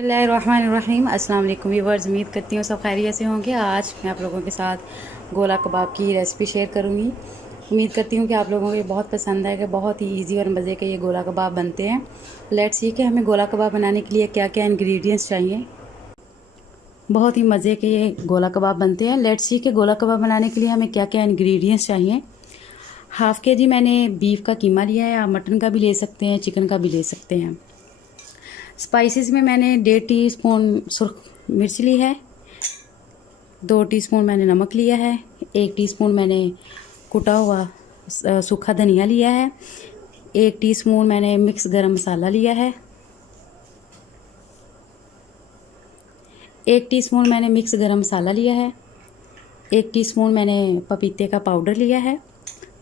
बिस्मिल्लाहिर्रहमानिर्रहीम। अस्सलाम वालेकुम व्यूअर्स, उम्मीद करती हूँ सब खैरियत से होंगे। आज मैं आप लोगों के साथ गोला कबाब की रेसिपी शेयर करूँगी। उम्मीद करती हूँ कि आप लोगों को ये बहुत पसंद आएगा। बहुत ही इजी और मज़े के ये गोला कबाब बनते हैं। लेट्स सी कि हमें गोला कबाब बनाने के लिए क्या क्या इंग्रेडिएंट्स चाहिए। बहुत ही मज़े के ये गोला कबाब बनते हैं। लेट्स सी कि गोला कबाब बनाने के लिए हमें क्या क्या इंग्रेडिएंट्स चाहिए। हाफ़ के जी मैंने बीफ का कीमा लिया है। आप मटन का भी ले सकते हैं, चिकन का भी ले सकते हैं। स्पाइसेस में मैंने 1.5 टीस्पून सुर्ख मिर्च ली है, 2 टीस्पून मैंने नमक लिया है, 1 टीस्पून मैंने कुटा हुआ सूखा धनिया लिया है, 1 टीस्पून मैंने मिक्स गरम मसाला लिया है, 1 टीस्पून मैंने मिक्स गरम मसाला लिया है, 1 टीस्पून मैंने पपीते का पाउडर लिया है,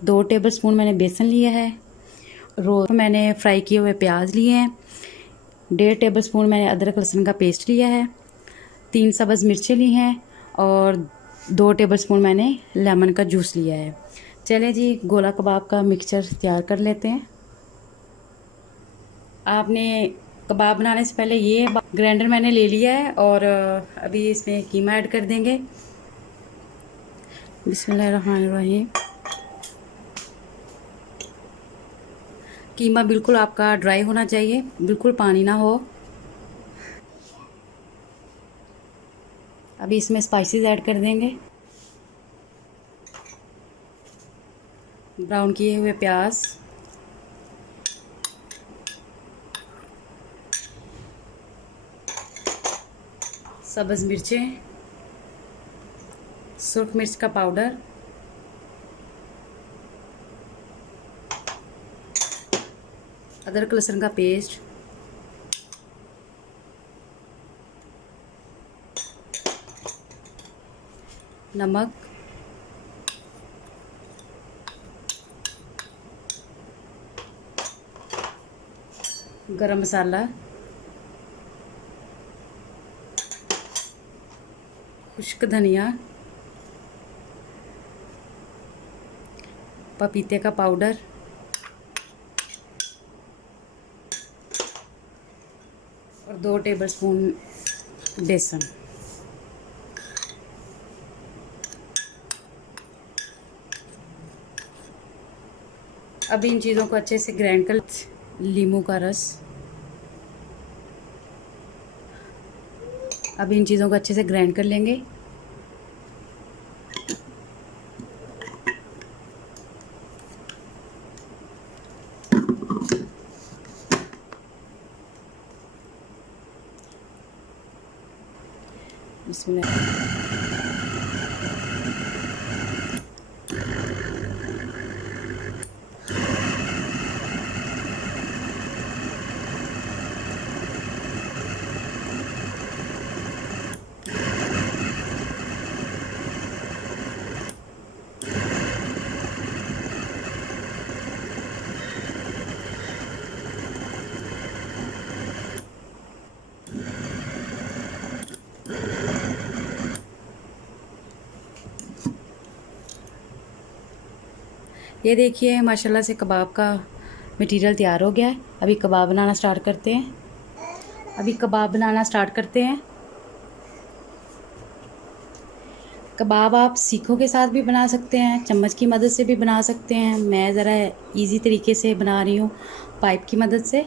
2 टेबलस्पून मैंने बेसन लिया है, रोज मैंने फ्राई किए हुए प्याज लिए हैं, 1.5 टेबलस्पून मैंने अदरक लहसुन का पेस्ट लिया है, 3 सब्ज़ मिर्चें ली हैं और 2 टेबलस्पून मैंने लेमन का जूस लिया है। चलें जी, गोला कबाब का मिक्सचर तैयार कर लेते हैं। आपने कबाब बनाने से पहले ये ग्राइंडर मैंने ले लिया है और अभी इसमें कीमा ऐड कर देंगे। बिस्मिल्लाहिर्रहमानिर्रहीम। कीमा बिल्कुल आपका ड्राई होना चाहिए, बिल्कुल पानी ना हो। अभी इसमें स्पाइसेस ऐड कर देंगे। ब्राउन किए हुए प्याज, सब्ज़ मिर्चें, सुर्ख मिर्च का पाउडर, अदरक लहसुन का पेस्ट, नमक, गरम मसाला, खुश्क धनिया, पपीते का पाउडर और 2 टेबलस्पून बेसन। अब इन चीज़ों को अच्छे से ग्राइंड कर, नींबू का रस, अब इन चीज़ों को अच्छे से ग्राइंड कर लेंगे। बिस्मिल्लाह। ये देखिए माशाल्लाह से कबाब का मटेरियल तैयार हो गया है। अभी कबाब बनाना स्टार्ट करते हैं। कबाब आप सीखों के साथ भी बना सकते हैं, चम्मच की मदद से भी बना सकते हैं। मैं ज़रा इजी तरीके से बना रही हूँ पाइप की मदद से।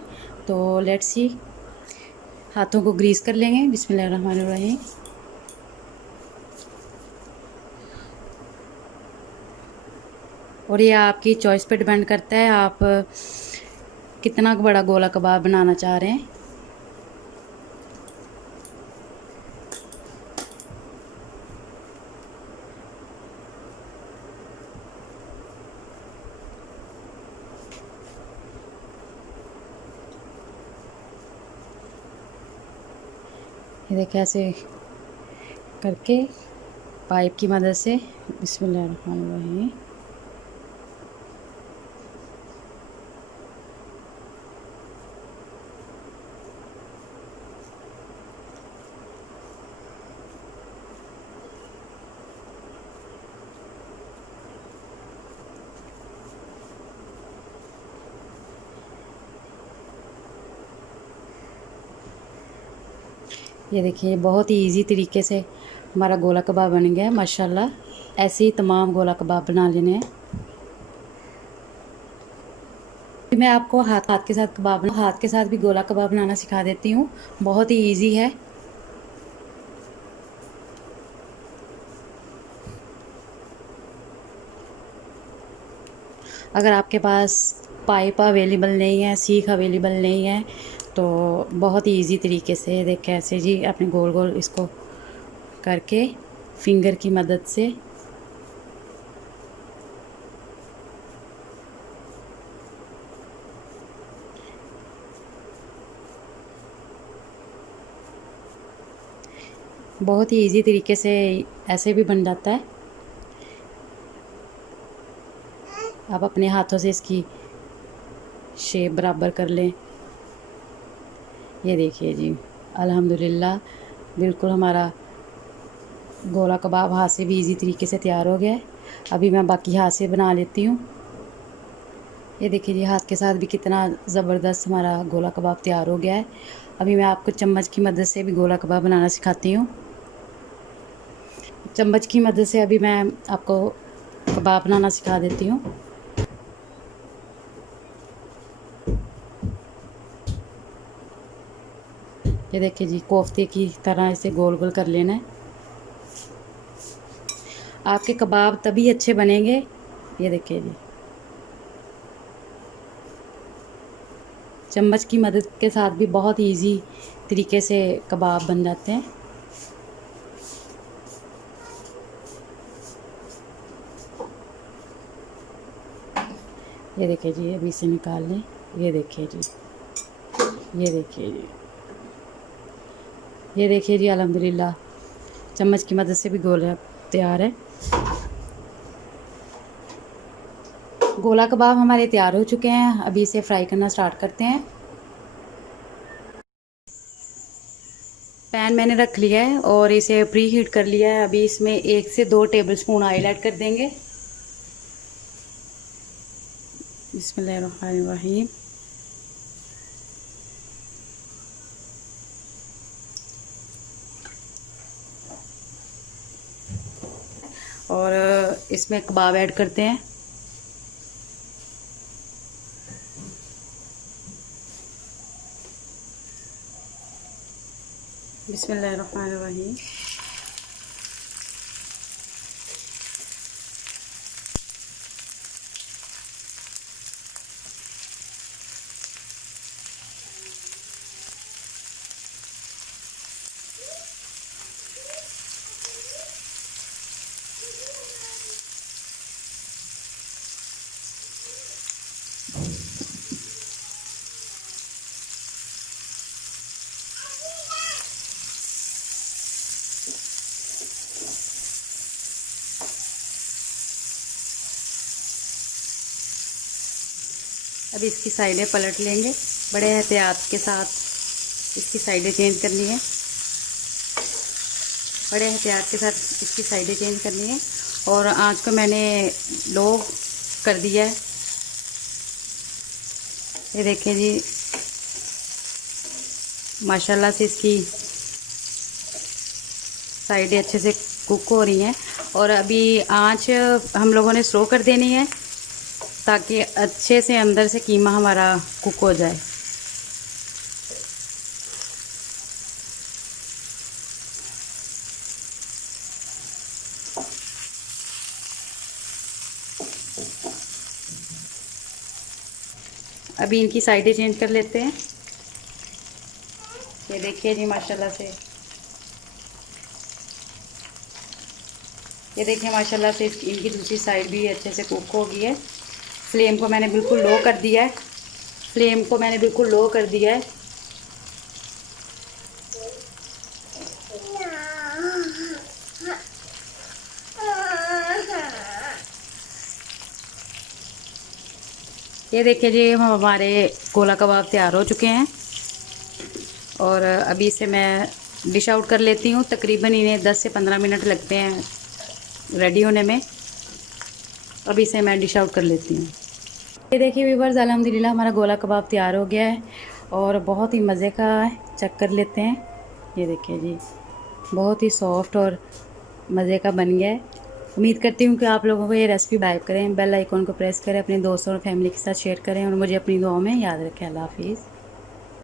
तो लेट्स सी, हाथों को ग्रीस कर लेंगे। बिस्मिल्लाहिर्रहमानिर्रहीम। और ये आपकी चॉइस पे डिपेंड करता है आप कितना बड़ा गोला कबाब बनाना चाह रहे हैं। ये देखिए ऐसे करके पाइप की मदद से। बिस्मिल्लाहिर्रहमानिर्रहीम। ये देखिए बहुत ही इजी तरीके से हमारा गोला कबाब बन गया है माशाल्लाह। ऐसे ही तमाम गोला कबाब बना लेने हैं। मैं आपको हाथ के साथ हाथ के साथ भी गोला कबाब बनाना सिखा देती हूँ। बहुत ही इजी है। अगर आपके पास पाइप अवेलेबल नहीं है, सीख अवेलेबल नहीं है, तो बहुत ही इजी तरीके से देखिए ऐसे जी अपने गोल गोल इसको करके फिंगर की मदद से बहुत ही इजी तरीके से ऐसे भी बन जाता है। आप अपने हाथों से इसकी शेप बराबर कर लें। ये देखिए जी अल्हम्दुलिल्लाह बिल्कुल हमारा गोला कबाब हाथ से भी इजी तरीके से तैयार हो गया है। अभी मैं बाकी हाथ से बना लेती हूँ। ये देखिए जी हाथ के साथ भी कितना ज़बरदस्त हमारा गोला कबाब तैयार हो गया है। अभी मैं आपको चम्मच की मदद से भी गोला कबाब बनाना सिखाती हूँ। चम्मच की मदद से अभी मैं आपको कबाब बनाना सिखा देती हूँ। ये देखिए जी कोफ्ते की तरह इसे गोल गोल कर लेना है। आपके कबाब तभी अच्छे बनेंगे। ये देखिए जी चम्मच की मदद के साथ भी बहुत इजी तरीके से कबाब बन जाते हैं। ये देखिए जी अभी इसे निकाल लें। ये देखिए जी ये देखिए जी ये देखिए जी अल्हम्दुलिल्लाह चम्मच की मदद से भी गोला तैयार है। गोला कबाब हमारे तैयार हो चुके हैं। अभी इसे फ्राई करना स्टार्ट करते हैं। पैन मैंने रख लिया है और इसे प्री हीट कर लिया है। अभी इसमें 1 से 2 टेबलस्पून ऑयल ऐड कर देंगे। बिस्मिल्लाहिर्रहमानिर्रहीम। और इसमें कबाब ऐड करते हैं। बिस्मिल्लाहिर्रहमानिर्रहीम। अभी इसकी साइडें पलट लेंगे। बड़े एहतियात के साथ इसकी साइडें चेंज करनी है। बड़े एहतियात के साथ इसकी साइडें चेंज करनी है। और आंच को मैंने लो कर दिया है। ये देखिए जी माशाल्लाह से इसकी साइडें अच्छे से कुक हो रही हैं। और अभी आंच हम लोगों ने स्लो कर देनी है ताकि अच्छे से अंदर से कीमा हमारा कुक हो जाए। अभी इनकी साइडें चेंज कर लेते हैं। ये देखिए जी माशाल्लाह से ये देखिए माशाल्लाह से इनकी दूसरी साइड भी अच्छे से कुक हो गई है। फ्लेम को मैंने बिल्कुल लो कर दिया है। फ्लेम को मैंने बिल्कुल लो कर दिया है। ये देखिए जी हमारे गोला कबाब तैयार हो चुके हैं। और अभी इसे मैं डिश आउट कर लेती हूँ। तकरीबन इन्हें 10 से 15 मिनट लगते हैं रेडी होने में। अभी इसे मैं डिश आउट कर लेती हूँ। ये देखिए व्यूअर्स अल्हम्दुलिल्लाह हमारा गोला कबाब तैयार हो गया है और बहुत ही मज़े का है। चेक कर लेते हैं। ये देखिए जी, बहुत ही सॉफ्ट और मज़े का बन गया है। उम्मीद करती हूँ कि आप लोगों को ये रेसिपी लाइक करें, बेल आइकॉन को प्रेस करें, अपने दोस्तों और फैमिली के साथ शेयर करें और मुझे अपनी दुआओं में याद रखें। अल्लाह हाफ़िज़।